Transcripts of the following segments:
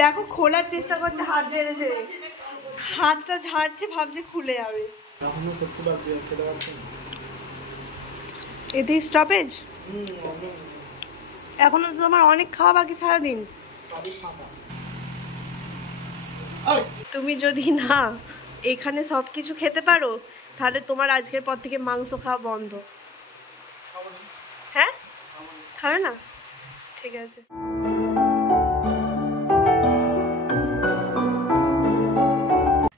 দেখো খোলার চেষ্টা করছে, হাত ঝেড়ে ঝেড়ে, হাতটা ঝাড়ছে, ভাবছে খুলে যাবে। এতেই স্টপেজ? এখনো তো তোমার অনেক খাওয়া বাকি সারাদিন। তুমি যদি না এখানে সব কিছু খেতে পারো তাহলে তোমার আজকের পর থেকে মাংস খাওয়া বন্ধ। হ্যাঁ, খাবে না? ঠিক আছে।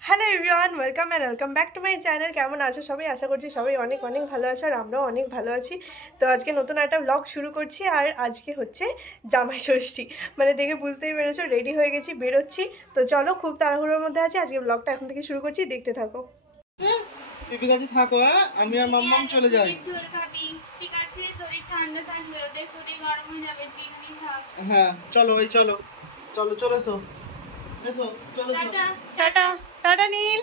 Hello everyone, welcome back to my channel. কেমন আছো সবাই? আশা করছি সবাই অনেক ভালো আছো, আর আমরাও অনেক ভালো আছি। তো আজকে নতুন একটা ব্লগ শুরু করছি, আর আজকে হচ্ছে জামাই ষষ্ঠী। মানে দেখে বুঝতেই পেরেছো, রেডি হয়ে গেছি, বেরোচ্ছি। তো চলো, খুব তাড়াহুড়োর মধ্যে আছি, আজকে ব্লগটা এখন থেকে শুরু করছি, দেখতে থাকো। পিপি কাছে থাকো, আমি আর মাম্মাম চলে যাই। ঠিক আছে, শরীর ঠান্ডা থাকবে, ওদের শরীর গরম হয়ে যাবে, তুই থাক। হ্যাঁ চলো, ওই চলো চলো, চলে এসো, এসো, চলো। টাটা টাটা নীল।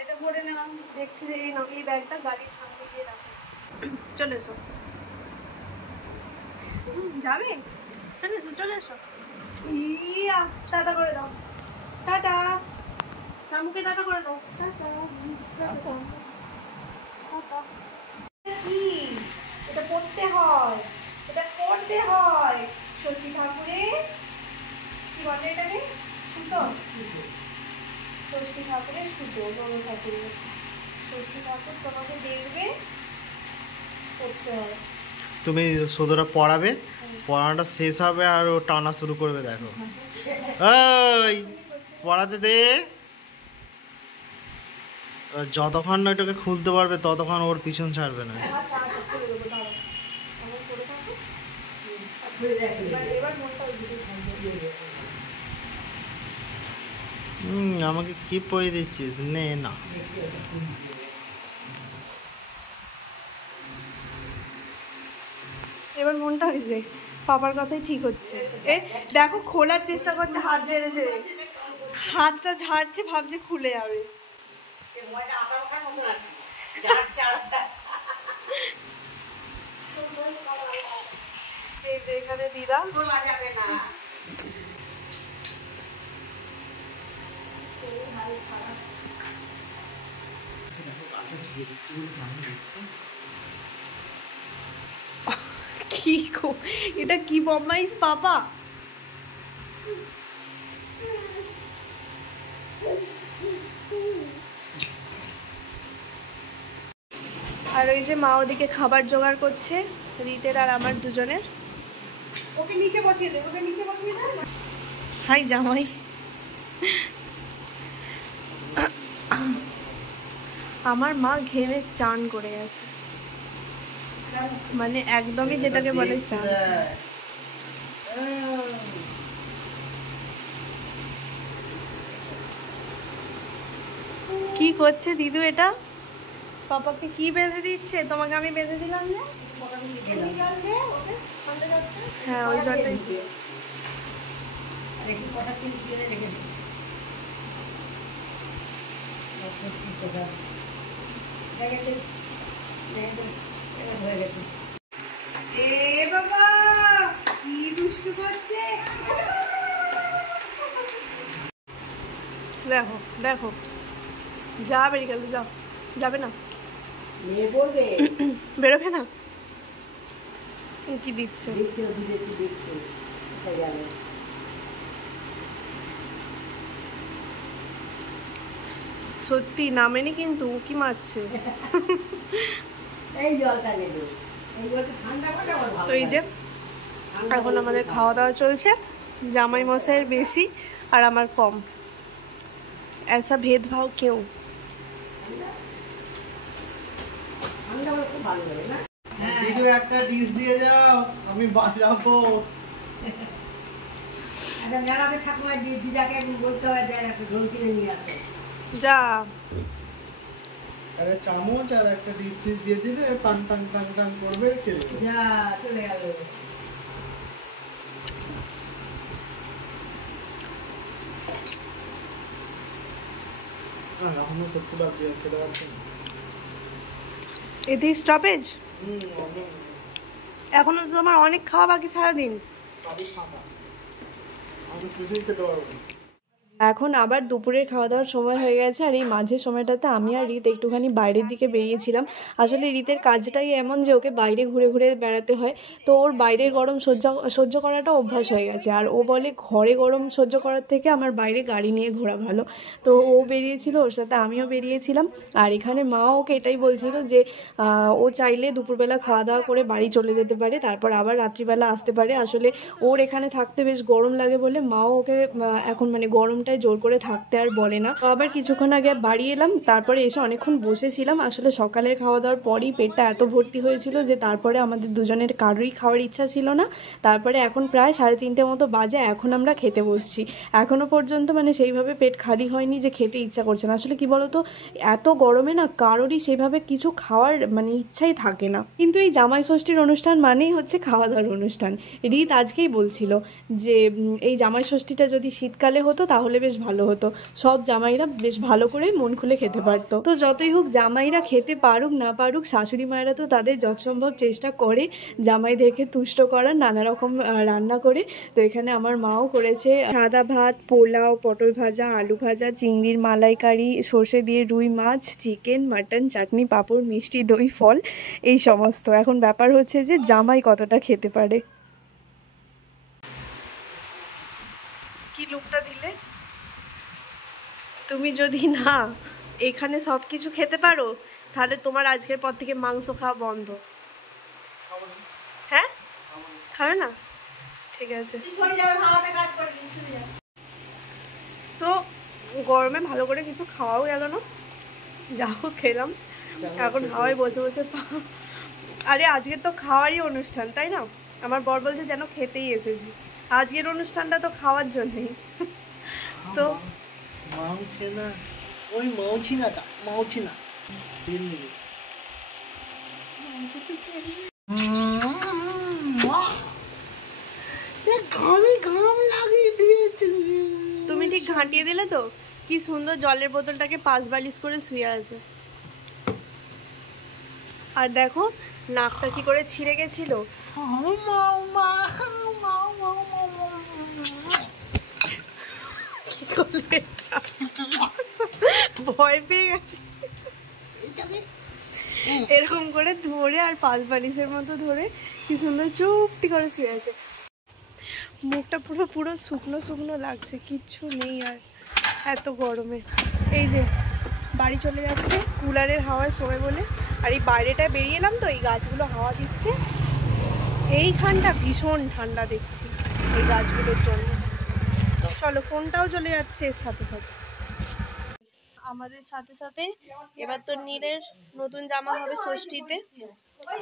এটা ভরে নাও। দেখছি এই নকলি ব্যাগটা গাড়ির সামনে গিয়ে রাখো। চলে এসো। যাবে? চলে এসো। ইয়া, টাটা করে দাও। টাটা। রামুকে টাটা করে দাও। টাটা। কি? এটা করতে হয়। ষষ্ঠী ঠাকুরের কি বলে এটাকে? সুতো। ষষ্ঠী ঠাকুরের সুতো, বড় ঠাকুরের ষষ্ঠী ঠাকুর তোমাকে দেখবে, করতে হয়। তুমি সুতোটা পড়াবে, পড়ানোটা শেষ হবে আর ও টানা শুরু করবে। দেখো, ওই পড়াতে দে। যতক্ষণ না এটাকে খুলতে পারবে ততক্ষণ ওর পিছন ছাড়বে না। আমাকে কি পড়ে দিচ্ছিস? নে না, এবার মনটা হয়েছে, পাপার কথাই ঠিক হচ্ছে। দেখো খোলার চেষ্টা করছে, হাত ঝেড়ে ঝেড়ে, হাতটা ঝাড়ছে, ভাবছে খুলে যাবে। এই যে এখানে দিদা, কি এটা কি বদমাইশ পাপা। আর ওই যে মা ওদিকে খাবার জোগাড় করছে, রীতের আর আমার দুজনের। ওকে নিচে বসিয়ে দে। হাই জামাই। আমার মা ঘেমে চান করে গেছে, মানে একদমই যেটাকে বলে চান। কি করছে দিদু এটা? পাপাকে কি বেঁধে দিচ্ছে? তোমাকে আমি বেঁধে দিলাম যে। হ্যাঁ, ওই জলটাই। বাবা কি দুষ্টু করছে, দেখো দেখো। যা বেরিয়ে গেল, যাও। যাবে না, বেরোবে না। কি দিচ্ছে? সত্যি নামেনি কিন্তু উকি মারছে। তো এই যে এখন আমাদের খাওয়া দাওয়া চলছে, জামাই মশাইয়ের বেশি আর আমার কম, ऐसा भेदभाव क्यों? দিদু একটা ডিশ দিয়ে যাও, আমি বাজাবো। যা, আরে চামচ আর একটা ডিশ পিস দিয়ে দিলে টান টান টান টান করবে, খেলবে। যা চলে গেল। এখনো সত্যি লাগছে, খেতে পারছি না। এতেই স্টপেজ? এখনো তো তোমার অনেক খাওয়া বাকি সারাদিন। এখন আবার দুপুরের খাওয়া দাওয়ার সময় হয়ে গেছে, আর এই মাঝের সময়টাতে আমি আর রিত একটুখানি বাইরের দিকে বেরিয়েছিলাম। আসলে রিতের কাজটাই এমন যে ওকে বাইরে ঘুরে ঘুরে বেড়াতে হয়, তো ওর বাইরের গরম সহ্য করাটা অভ্যাস হয়ে গেছে। আর ও বলে ঘরে গরম সহ্য করার থেকে আমার বাইরে গাড়ি নিয়ে ঘোরা ভালো। তো ও বেরিয়েছিল, ওর সাথে আমিও বেরিয়েছিলাম। আর এখানে মাও ওকে এটাই বলছিল যে ও চাইলে দুপুরবেলা খাওয়া দাওয়া করে বাড়ি চলে যেতে পারে, তারপর আবার রাত্রিবেলা আসতে পারে। আসলে ওর এখানে থাকতে বেশ গরম লাগে বলে মাও ওকে এখন মানে গরমটায় জোর করে থাকতে আর বলে না। তো আবার কিছুক্ষণ আগে বাড়ি এলাম, তারপরে এসে অনেকক্ষণ বসেছিলাম। আসলে সকালের খাওয়া দাওয়ার পরই পেটটা এত ভর্তি হয়েছিল যে তারপরে আমাদের দুজনের কারোরই খাওয়ার ইচ্ছা ছিল না। তারপরে এখন প্রায় 3:30 মতো বাজে, এখন আমরা খেতে বসছি। এখনও পর্যন্ত মানে সেইভাবে পেট খালি হয়নি যে খেতে ইচ্ছা করছে না। আসলে কি বলতো, এত গরমে না কারোরই সেভাবে কিছু খাওয়ার মানে ইচ্ছাই থাকে না। কিন্তু এই জামাই ষষ্ঠীর অনুষ্ঠান মানেই হচ্ছে খাওয়া দাওয়ার অনুষ্ঠান। রিত আজকেই বলছিল যে এই জামাই ষষ্ঠীটা যদি শীতকালে হতো তাহলে বেশ ভালো হতো, সব জামাইরা বেশ ভালো করে মন খুলে খেতে পারতো। তো যতই হোক, জামাইরা খেতে পারুক না পারুক, শাশুড়ি মায়েরা তো তাদের যৎসম্ভব চেষ্টা করে জামাইদেরকে তুষ্ট করার, নানা রকম রান্না করে। তো এখানে আমার মাও করেছে সাদা ভাত, পোলাও, পটল ভাজা, আলু ভাজা, চিংড়ির মালাইকারি, সর্ষে দিয়ে রুই মাছ, চিকেন, মাটন, চাটনি, পাঁপড়, মিষ্টি, দই, ফল, এই সমস্ত। এখন ব্যাপার হচ্ছে যে জামাই কতটা খেতে পারে। কি লুকটা দিলে তুমি? যদি না এখানে সব কিছু খেতে পারো তাহলে তোমার আজকের পর থেকে মাংস খাওয়া বন্ধ। হ্যাঁ, খাবে না? ঠিক আছে। তো গরমে ভালো করে কিছু খাওয়াও গেল না, যা হোক খেলাম। এখন হাওয়ায় বসে বসে আরে আজকে তো খাওয়ারই অনুষ্ঠান, তাই না? আমার বর বলছে যেন খেতেই এসেছি। আজকের অনুষ্ঠানটা তো খাওয়ার জন্যই। তো তুমি ঠিক ঘাঁটিয়ে দিলে তো। কি সুন্দর জলের বোতলটাকে পাশ বালিশ করে শুয়ে আছে। আর দেখো নাকটা কি করে ছিঁড়ে গেছিল। ভয় পেয়ে গেছে। এরকম করে ধরে আর পাশ বালিশের মতো ধরে কি সুন্দর চুপটি করে শুয়ে আছে। মুখটা পুরো পুরো শুকনো শুকনো লাগছে, কিচ্ছু নেই আর এত গরমে। এই যে বাড়ি চলে যাচ্ছে কুলারের হাওয়ায় শোবে বলে। আর এই বাইরেটায় বেরিয়ে এলাম তো, এই গাছগুলো হাওয়া দিচ্ছে। এইখানটা ভীষণ ঠান্ডা দেখছি এই গাছগুলোর জন্য। চলো, ফোনটাও চলে যাচ্ছে এর সাথে সাথে। আমাদের সাথে সাথে এবার তো নীলের নতুন জামা হবে ষষ্ঠীতে।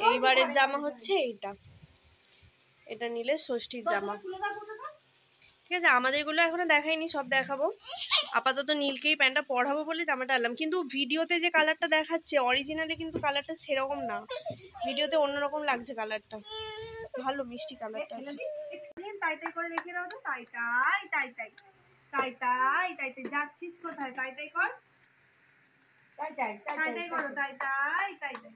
এইবারের জামা হচ্ছে এটা নীলের ষষ্ঠীর জামা। ঠিক আছে, আমাদেরগুলো এখনো দেখাইনি, সব দেখাবো। আপাতত নীলকেই প্যান্টটা পরাবো বলে জামাটা আনলাম। কিন্তু ভিডিওতে যে কালারটা দেখাচ্ছে অরিজিনালে কিন্তু কালারটা সেরকম না, ভিডিওতে অন্যরকম লাগছে কালারটা। ভালো মিষ্টি কালারটা আছে। তাই তাই করে দেখিয়ে দাও তো। তাই তাই তাই তাই তাই তাই তাই তাই যাচ্ছিস কোথায়? তাই তাই কর, তাই তাই তাই তাই করো, তাই তাই তাই তাই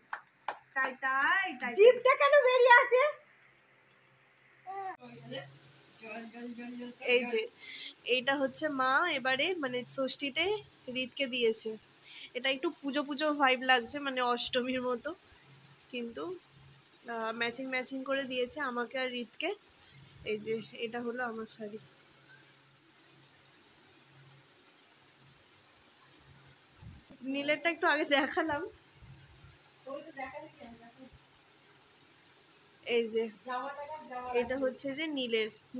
তাই তাই তাই। জিভটা কেন বেরিয়ে আছে? এই যে এইটা হচ্ছে মা এবারে মানে ষষ্ঠীতে রিতকে দিয়েছে। এটা একটু পুজো পুজো ভাইব লাগছে, মানে অষ্টমীর মতো, কিন্তু ম্যাচিং ম্যাচিং করে দিয়েছে আমাকে আর রিতকে। এই যে এটা হলো আমার শাড়ি। নীলেরটা একটু আগে দেখালাম। এই যে এটা হচ্ছে যে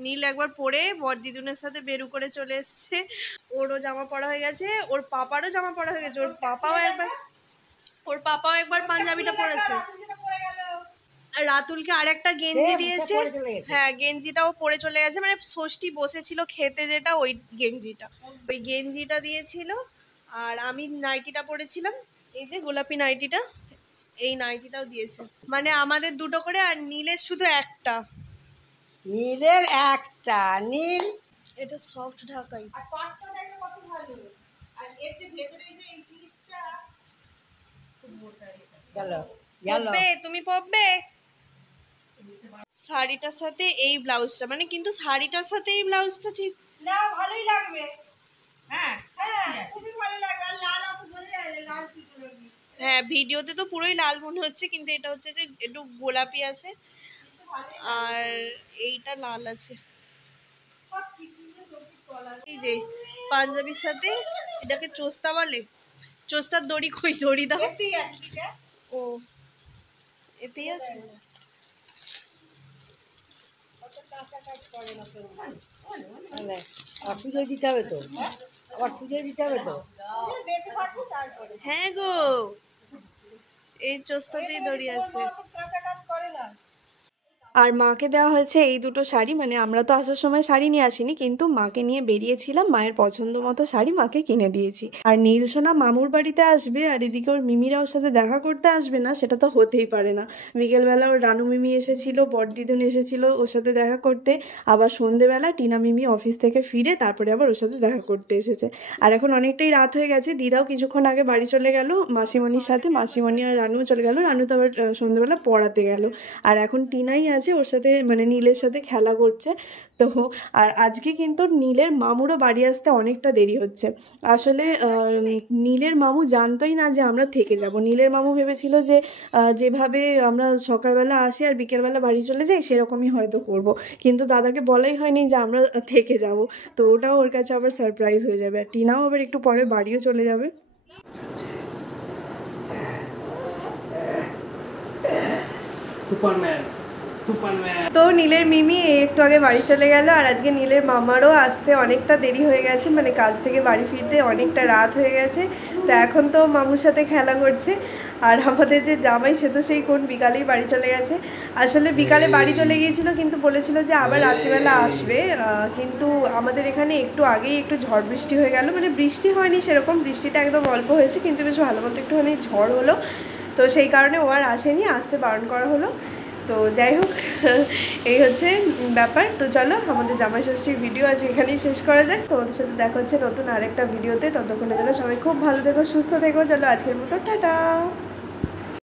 নীল একবার পরে বড়দিদুনের সাথে বেরু করে চলে এসছে। ওরও জামা পরা হয়ে গেছে, ওর পাপারও জামা পরা হয়ে গেছে। ওর পাপাও একবার পাঞ্জাবিটা পরেছে। আর রাতুলকে আরেকটা গেঞ্জি দিয়েছে। হ্যাঁ, গেঞ্জিটাও পরে চলে গেছে, মানে ষষ্ঠী বসেছিল খেতে যেটা, ওই গেঞ্জিটা দিয়েছিল। আর আমি নাইটিটা পরেছিলাম, এই যে গোলাপি নাইটিটা, এই নাইটিটাও দিয়েছে। মানে আমাদের দুটো করে, আর নীলের শুধু একটা। নীল এটা সফট ঢাকাই। তুমি পরবে? শাড়িটার সাথে এই ব্লাউজটা, মানে কিন্তু শাড়িটার সাথে এই ব্লাউজটা ঠিক না, ভালোই লাগবে। হ্যাঁ হ্যাঁ খুবই ভালো লাগবে। আর লাল অত বোঝা যায় না, লাল কি করবি? হ্যাঁ ভিডিওতে তো পুরোই লাল মনে হচ্ছে, কিন্তু এটা হচ্ছে যে একটু গোলাপি আছে আর এইটা লাল আছে। এই যে পাঞ্জাবির সাথে এটাকে চোস্তা বলে, চোস্তার দড়ি কই, দড়ি দাও। ও এতেই আছে। পুজোয় দিতে হবে তো, আবার পুজোয় দিতে হবে তো। হ্যাঁ গো, এই চোস্তাতেই দড়ি আছে। আর মাকে দেওয়া হয়েছে এই দুটো শাড়ি, মানে আমরা তো আসার সময় শাড়ি নিয়ে আসিনি, কিন্তু মাকে নিয়ে বেরিয়েছিলাম, মায়ের পছন্দ মতো শাড়ি মাকে কিনে দিয়েছি। আর নীলসোনা মামুর বাড়িতে আসবে আর এদিকে ওর মিমিরা ওর সাথে দেখা করতে আসবে না, সেটা তো হতেই পারে না। বিকেলবেলা ওর রানু মিমি এসেছিল, বড়দিদুন এসেছিল ওর সাথে দেখা করতে, আবার সন্ধেবেলা টিনা মিমি অফিস থেকে ফিরে তারপরে আবার ওর সাথে দেখা করতে এসেছে। আর এখন অনেকটাই রাত হয়ে গেছে, দিদাও কিছুক্ষণ আগে বাড়ি চলে গেল মাসিমণির সাথে, মাসিমণি আর রানুও চলে গেল, রানু তো আবার সন্ধেবেলা পড়াতে গেল। আর এখন টিনাই আছে ওর সাথে, মানে নীলের সাথে খেলা করছে। তো আর আজকে কিন্তু নীলের মামুরও বাড়ি আসতে অনেকটা দেরি হচ্ছে। আসলে নীলের মামু জানতোই না যে আমরা থেকে যাব। নীলের মামু ভেবেছিল যে যেভাবে আমরা সকালবেলা আসি আর বিকেলবেলা বাড়ি চলে যাই সেরকমই হয়তো করব, কিন্তু দাদাকে বলাই হয়নি যে আমরা থেকে যাব। তো ওটাও ওর কাছে আবার সারপ্রাইজ হয়ে যাবে। আর টিনাও আবার একটু পরে বাড়িও চলে যাবে। সুপারম্যান। তো নীলের মিমি একটু আগে বাড়ি চলে গেল, আর আজকে নীলের মামারও আসতে অনেকটা দেরি হয়ে গেছে, মানে কাজ থেকে বাড়ি ফিরতে অনেকটা রাত হয়ে গেছে। তো এখন তো মামুর সাথে খেলা করছে। আর আমাদের যে জামাই সে তো সেই কোন বিকালেই বাড়ি চলে গেছে। আসলে বিকালে বাড়ি চলে গিয়েছিল, কিন্তু বলেছিল যে আবার রাত্রিবেলা আসবে, কিন্তু আমাদের এখানে একটু আগেই একটু ঝড় বৃষ্টি হয়ে গেল, মানে বৃষ্টি হয়নি সেরকম, বৃষ্টিটা একদম অল্প হয়েছে, কিন্তু বেশ ভালো মতো একটুখানি ঝড় হলো। তো সেই কারণে ও আর আসেনি, আসতে বারণ করা হলো। তো যাই হোক এই হচ্ছে ব্যাপার। তো চলো আমাদের জামাই ষষ্ঠীর ভিডিও আজ এখানেই শেষ করা যাক। তোমাদের সাথে দেখা হচ্ছে নতুন আরেকটা ভিডিওতে। ততক্ষণের জন্য সবাই খুব ভালো থেকো, সুস্থ থেকো। চলো আজকের মতো টাটা।